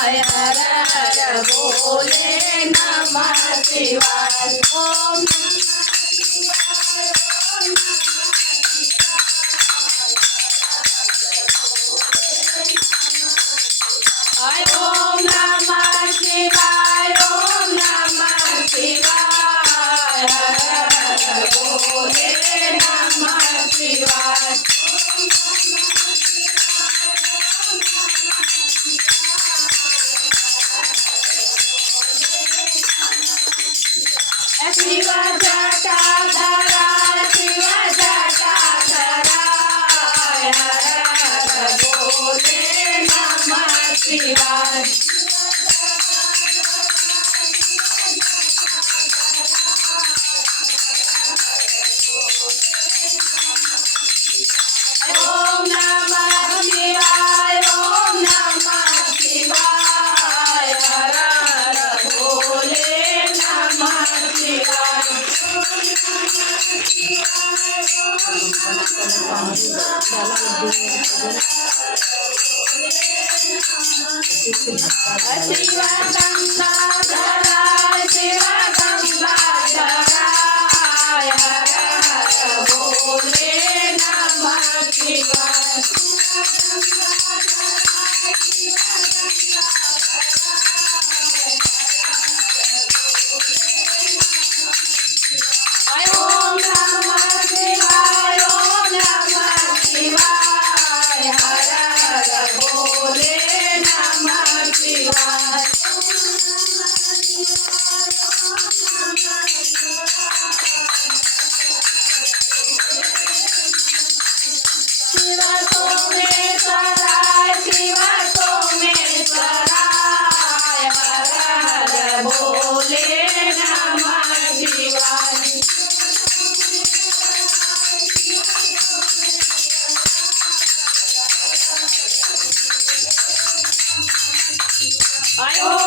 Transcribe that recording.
हर हर बोले नमः शिवाय। ओम ओम नमः शिवाय, ओम नमः शिवाय, हर हर बोले नमः शिवाय। शिव जटाधरा, शिव जटाधरा, हर हर बोले नमः शिवाय। ओम नमः शिवाय, ओम नमः शिवाय, हर हर बोले नमः शिवाय। शिव गंगाधरा, शिव गंगाधरा, हर हर बोले नमः शिवाय। ओम नमः शिवाय, ओम नमः शिवाय, हर हर बोले नमः शिवाय। शिव सोमेश्वराय, शिव सोमेश्वराय, हर हर बोले नमः शिवाय। ओम